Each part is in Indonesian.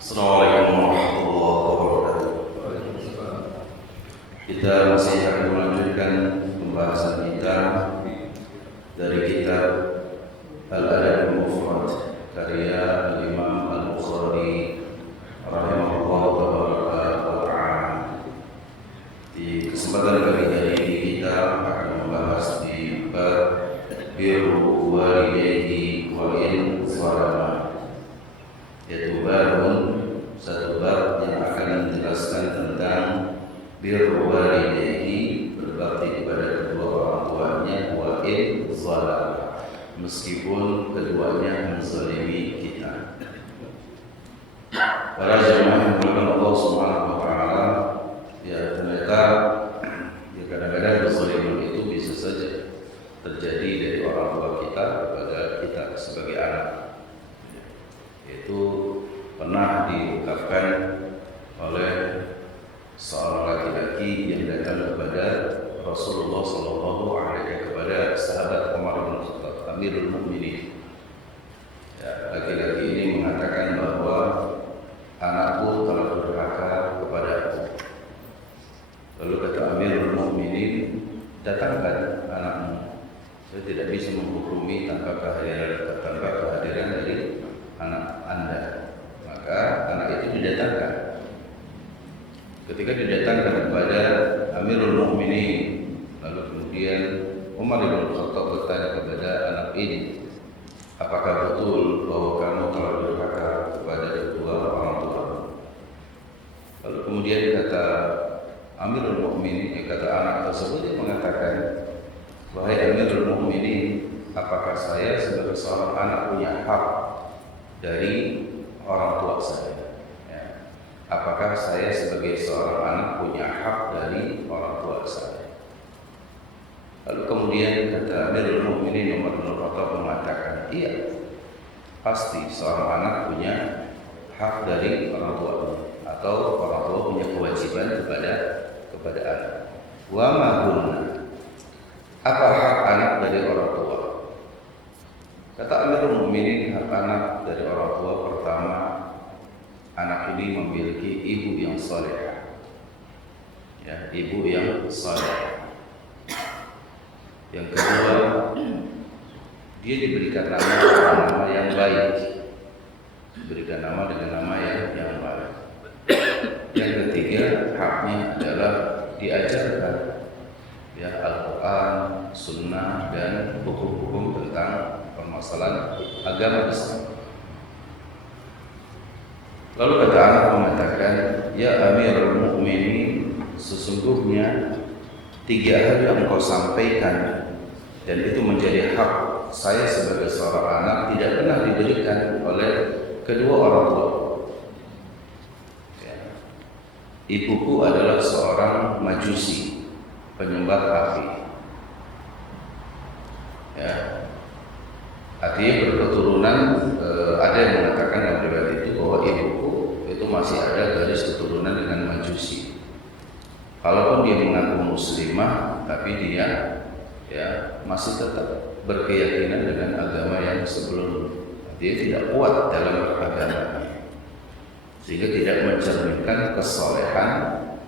Assalamualaikum warahmatullahi wabarakatuh. Kita masih akan melanjutkan pembahasan kita dari kitab Al-Adab Al-Mufrad karya Imam Al-Bukhari rahimahullah ta'ala. Di kesempatan kali ini kita akan membahas di bab birru walidayhi wa in zalama, yaitu satu bab yang akan menjelaskan tentang birru walidayhi, berbakti kepada kedua orang tuanya, wa in zalama, meskipun keduanya menzalimi kita. Para jemaah yang dimuliakan Allah Subhanahu wa taala, ya ternyata kadang-kadang kezaliman itu bisa saja terjadi dari orang tua kita kepada kita sebagai anak. Itu pernah diungkapkan oleh seorang laki-laki yang datang kepada Rasulullah SAW, kepada sahabat Umar bin Khattab, Amirul Mukminin. Ya, laki-laki ini mengatakan bahwa anakku telah durhaka kepadaku. Lalu kata Amirul Mukminin, datangkan anakmu. Saya tidak bisa menghukumi tanpa kehadiran dari anak Anda. Maka anak itu didatangkan. Ketika didatangkan kepada Amirul Mukminin, lalu kemudian Umar bin Khattab bertanya kepada anak ini, apakah betul bahwa kamu telah durhaka kepada kedua orang tua? Lalu kemudian kata Amirul Mukminin, kata anak tersebut, dia mengatakan, wahai Amirul Mukminin, apakah saya sebagai seorang anak punya hak dari orang tua saya? Ya. Apakah saya sebagai seorang anak punya hak dari orang tua saya? Lalu kemudian kata Amirul Mukminin Umar bin Khattab mengatakan, iya, pasti seorang anak punya hak dari orang tuanya, atau orang tua punya kewajiban kepada anak. Wa ma hunna, apa hak anak dari orang tua? Kata Amirul Mukminin, hak anak dari orang tua pertama, anak ini memiliki ibu yang saleh. Ya, ibu yang saleh. Yang kedua, dia diberikan nama yang baik. Diberikan nama dengan nama yang baik. Yang ketiga, haknya adalah diajarkan ya Al-Quran, Sunnah, dan hukum-hukum tentang permasalahan agama Islam. Lalu kata anak mengatakan, ya Amirul Mukminin, sesungguhnya 3 hal yang engkau sampaikan dan itu menjadi hak saya sebagai seorang anak tidak pernah diberikan oleh kedua orang tua. Ya. Ibuku adalah seorang majusi, penyembah api. Ya. Artinya berketurunan, ada yang mengatakan dalam riwayat itu bahwa ibuku itu masih ada garis keturunan dengan majusi. Kalaupun dia mengaku muslimah, tapi dia ya masih tetap berkeyakinan dengan agama yang sebelumnya. Dia tidak kuat dalam beragama, sehingga tidak mencerminkan kesolehan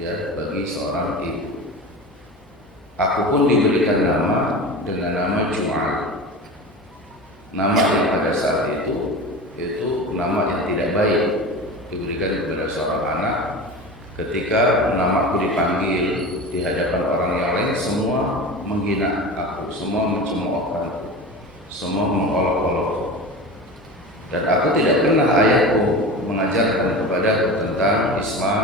ya bagi seorang ibu. Aku pun diberikan nama dengan nama Ju'al. Nama yang pada saat itu nama yang tidak baik diberikan kepada seorang anak. Ketika namaku dipanggil di hadapan orang yang lain, semua menghina aku, semua mencemoohkanku, semua mengolok-olokku. Dan aku tidak pernah ayahku mengajarkan kepadaku tentang Islam,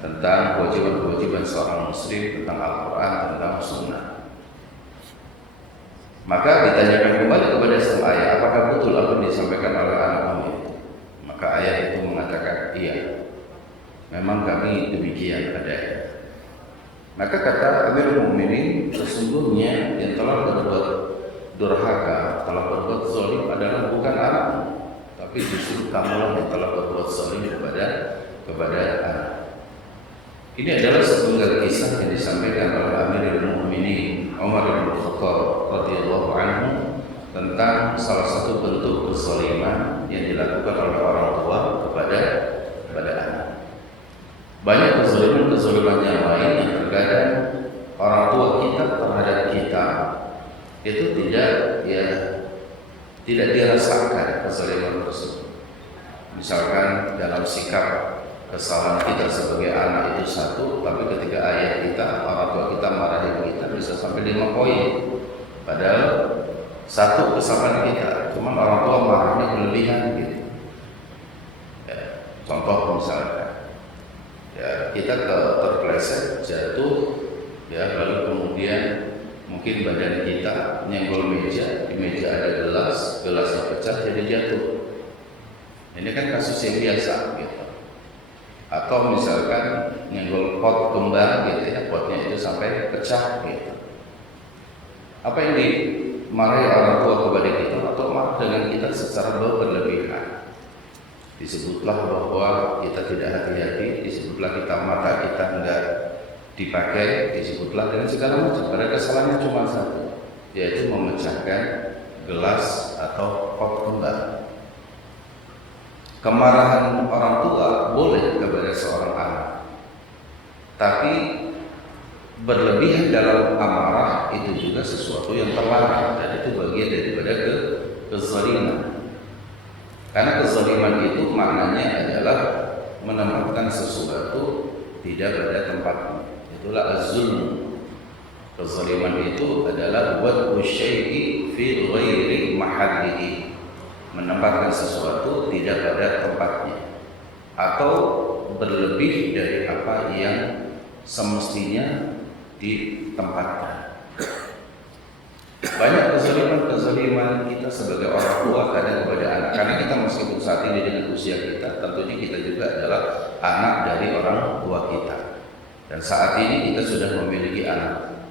tentang kewajiban-kewajiban seorang muslim, tentang Al-Quran, tentang Sunnah. Maka ditanyakan kembali kepada sang ayah, apakah betul apa yang disampaikan oleh anakmu? Maka ayah itu mengatakan, iya, memang kami demikian adanya. Maka kata Amirul Mukminin, sesungguhnya yang telah berbuat durhaka, telah berbuat zalim adalah bukan anakmu, tapi justru kamulah yang telah berbuat zalim kepada anak. Ini adalah sepenggal kisah yang disampaikan oleh Amirul Mukminin Umar bin Khattab radhiyallahu anhu tentang salah satu bentuk kezaliman yang dilakukan oleh orang tua kepada Banyak kezaliman yang lain yang terkadang orang tua kita terhadap kita itu tidak dirasakan kezaliman tersebut. Misalkan dalam sikap kesalahan kita sebagai anak itu satu, tapi ketika ayah kita, orang tua kita marahin kita bisa sampai 5 poin. Padahal satu kesalahan kita, cuma orang tua marahnya berlebihan gitu. Ya, contoh misalkan, ya kita terpleset, jatuh, ya lalu kemudian mungkin badan kita nyenggol meja, di meja ada gelas, gelasnya pecah jadi jatuh. Ini kan kasus yang biasa gitu. Atau misalkan nyenggol pot kembang gitu ya, potnya itu sampai pecah gitu. Apa yang dimarahi orang tua kepada kita atau marah dengan kita secara berlebihan? Disebutlah bahwa kita tidak hati-hati, disebutlah kita mata kita enggak dipakai, disebutlah dengan segala macam. Padahal kesalahannya cuma satu, yaitu memecahkan gelas atau pot kembang. Kemarahan orang tua boleh kepada seorang anak, tapi berlebihan dalam amarah itu juga sesuatu yang terlarang, dan itu bagian daripada kezaliman. Karena kezaliman itu maknanya adalah menempatkan sesuatu tidak pada tempatnya. Itulah az-zulm. Kezaliman itu adalah wad'u syai'i fi ghairi mahallihi, menempatkan sesuatu tidak pada tempatnya atau berlebih dari apa yang semestinya ditempatkan. Banyak kezaliman kita sebagai orang tua kadang kepada anak, karena kita meskipun saat ini dengan usia kita, tentunya kita juga adalah anak dari orang tua kita. Dan saat ini kita sudah memiliki anak,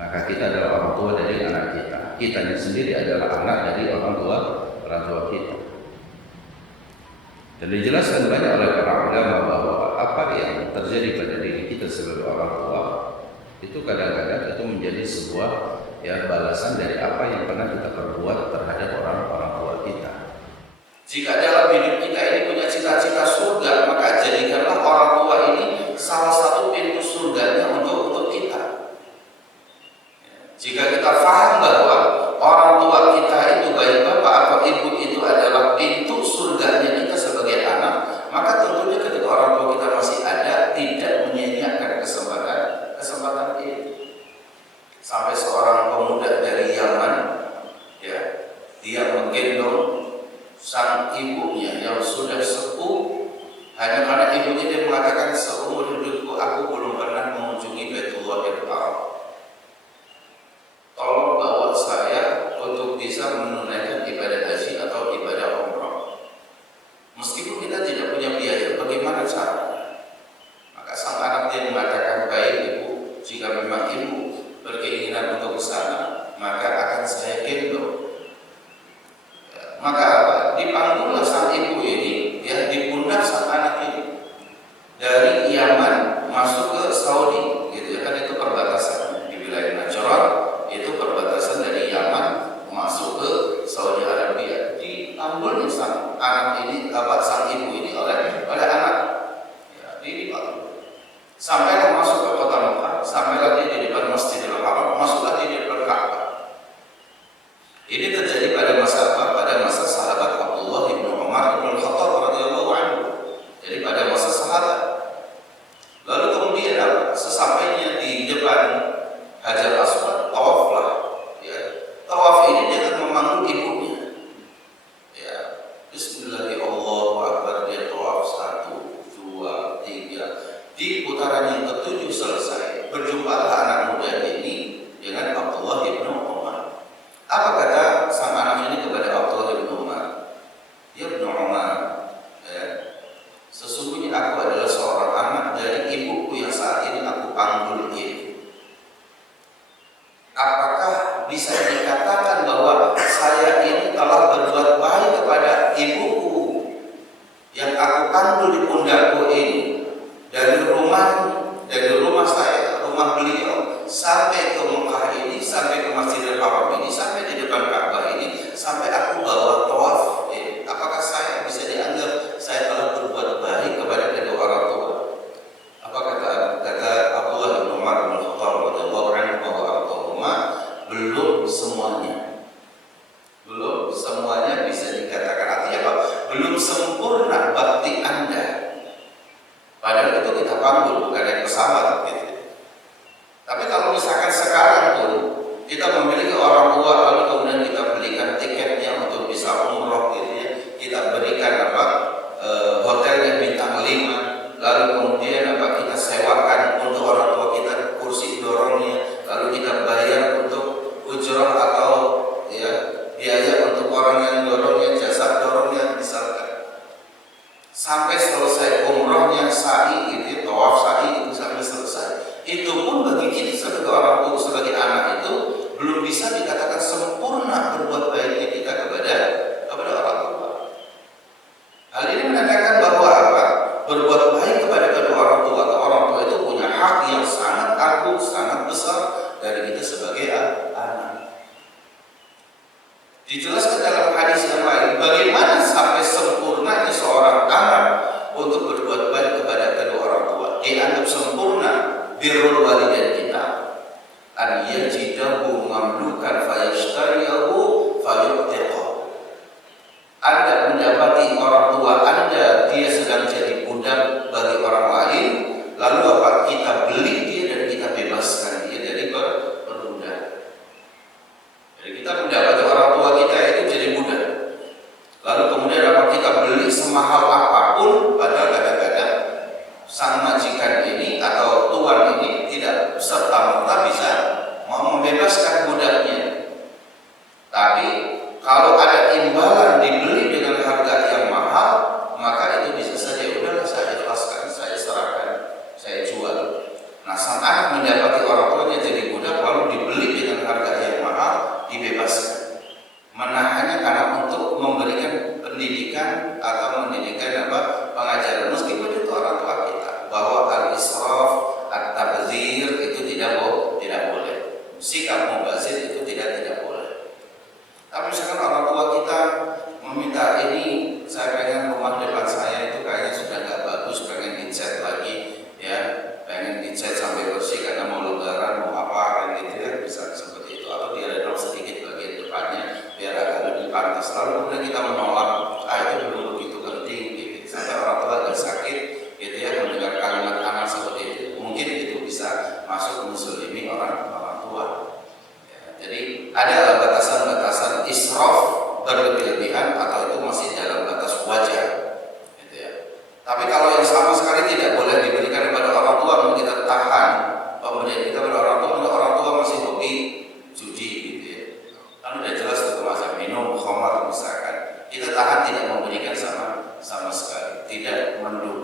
maka kita adalah orang tua dari anak kita. Kitanya sendiri adalah anak dari orang tua kita. Dan dijelaskan banyak oleh para ulama bahwa apa yang terjadi pada diri kita sebagai orang tua itu kadang-kadang itu menjadi sebuah balasan dari apa yang pernah kita perbuat terhadap orang-orang tua kita. Jika dalam hidup kita ini punya cita-cita surga, maka jadikanlah orang tua ini salah satu pintu surganya untuk kita. Jika kita paham bahwa orang tua kita itu baik bapak atau ibu itu adalah pintu surganya kita sebagai anak, maka tentunya ketika orang tua kita masih ada, tidak menyia-nyiakan kesempatan ini. Sampai seorang pemuda dari Yaman, dia menggendong sang ibunya yang sudah sepuh, hanya karena ibunya dia mengatakan seumur hidupku aku belum pernah mengunjungi Baitullahil Haram. Tolong bawa saya untuk bisa menunaikan ibadah haji atau ibadah umrah. Meskipun kita tidak punya biaya, bagaimana caranya? Maka sang anak dia mengatakan, baik ibu, jika memang ibu berkeinginan untuk ke sana, maka akan saya gendong. Maka apa? Dipanggullah sang ibu ini, di pundak sang anak ini dari Yaman masuk ke Saudi, gitu ya kan, itu perbatasan di wilayah Najran. Itu perbatasan dari Yaman masuk ke Saudi Arabia. Diambilnya sang anak ini, sang ibu ini oleh anak. Ini sampailah masuk ke kota Mekah, sampailah dia di depan Masjidil Haram, masuklah dia di depan Ka'bah. Ini terjadi pada masa apa? Pada masa sahabat Abdullah bin Umar bin Khattab radhiyallahu anhu. Jadi pada masa sahabat. Lalu kemudian sesampainya di depan Hajar Aswad, tawaflah. Tawaf ini dia akan memanggil ibunya. Bismillahirrahmanirrahim, Allahu Akbar, dia tawaf 1, 2, 3. Di putaran yang ke-7 selesai, berjumpalah anak muda ini dengan Abdullah bin Umar. Apa kata sang anak ini kepada Abdullah bin Umar? Ya bin Umar, sesungguhnya aku adalah seorang anak dari ibuku yang saat ini aku panggil ini. Apakah bisa dikatakan bahwa saya ini telah berbuat baik kepada ibuku yang aku panggil di pundakku ini, dari rumah saya, rumah beliau, sampai ke Mekah ini, sampai ke Masjidil Haram ini, sampai di depan Ka'bah ini, sampai aku bawa tawaf ini. Apakah saya bisa dianggap saya telah berbuat baik kepada kedua orang tua? belum sempurna bakti Anda. Padahal itu kita panggul, bukan yang pesawat gitu. Tapi kalau misalkan sekarang pun kita memiliki orang tua, lalu kemudian kita belikan tiketnya untuk bisa umroh gitu ya, kita berikan hotelnya bintang 5, lalu kemudian kita sewakan untuk orang tua kita kursi dorongnya, lalu kita bayar untuk ujrah atau ya biaya untuk orang yang dorongnya, jasa dorongnya misalkan, sampai selesai umrohnya, sa'i gitu, tawaf sa'i itu sampai selesai. Itu pun bagi kita sebagai orang tua, sebagai anak itu belum bisa dikatakan sempurna berbuat baiknya kita kepada orang tua. Hal ini menandakan bahwa berbuat baik kepada kedua orang tua atau orang tua itu punya hak yang sangat agung, sangat besar dari kita sebagai anak. Dijelaskan dalam hadis yang lain, bagaimana sampai sempurnanya seorang anak untuk berbuat baik kepada kedua orang tua. Dianggap sempurna birrul walidain kita, an yajidahu mamlukan fayashtariyahu fayu'tiqah. Anda mendapati orang tua Anda dia sedang jadi budak bagi orang lain, lalu kita beli dia dan kita bebaskan dia dari berbudak. Jadi kita mendapati orang tua kita itu jadi budak, lalu kemudian kita beli semahal apapun, padahal kadang-kadang sang majikan ini atau tuan ini tidak serta-merta bisa mau membebaskan budaknya. Tapi kalau ada imbalan dibeli dengan harga yang mahal, maka itu bisa saja udahlah saya ikhlaskan, saya serahkan, saya jual. Nah, sang anak mendapati orang tuanya jadi budak lalu dibeli dengan harga yang mahal, dibebaskan. Menahannya karena untuk memberikan pendidikan atau mendidikan pengajaran, meskipun itu orang tua kita, bahwa al-israf, at-tabdzir itu tidak boleh. Sikap mubazir itu tidak boleh. Tapi misalkan orang tua kita meminta ini, saya pengen rumah depan saya itu kayaknya sudah nggak bagus, pengen dicat lagi, ya, pengen dicat sampai bersih karena mau lebaran, mau apa kan gitu ya, bisa seperti itu. Atau dia renov sedikit bagian depannya biar agak lebih pantas. Lalu kemudian kita menolak, itu belum begitu penting, gitu. Sampai orang tua agak sakit, gitu ya, mendengar kalimat anak seperti itu. Mungkin itu bisa masuk mensulimi orang tua. Jadi ada batasan-batasan israf berlebih-lebihan atau itu masih dalam batas wajar, gitu ya. Tapi kalau yang sama sekali tidak boleh diberikan kepada orang tua, kita tahan pemberian kita kepada orang tua, orang tua masih hobi judi, gitu ya. Kan udah jelas itu masa minum khamar misalkan, kita tahan tidak memberikan sama sekali, tidak mendukung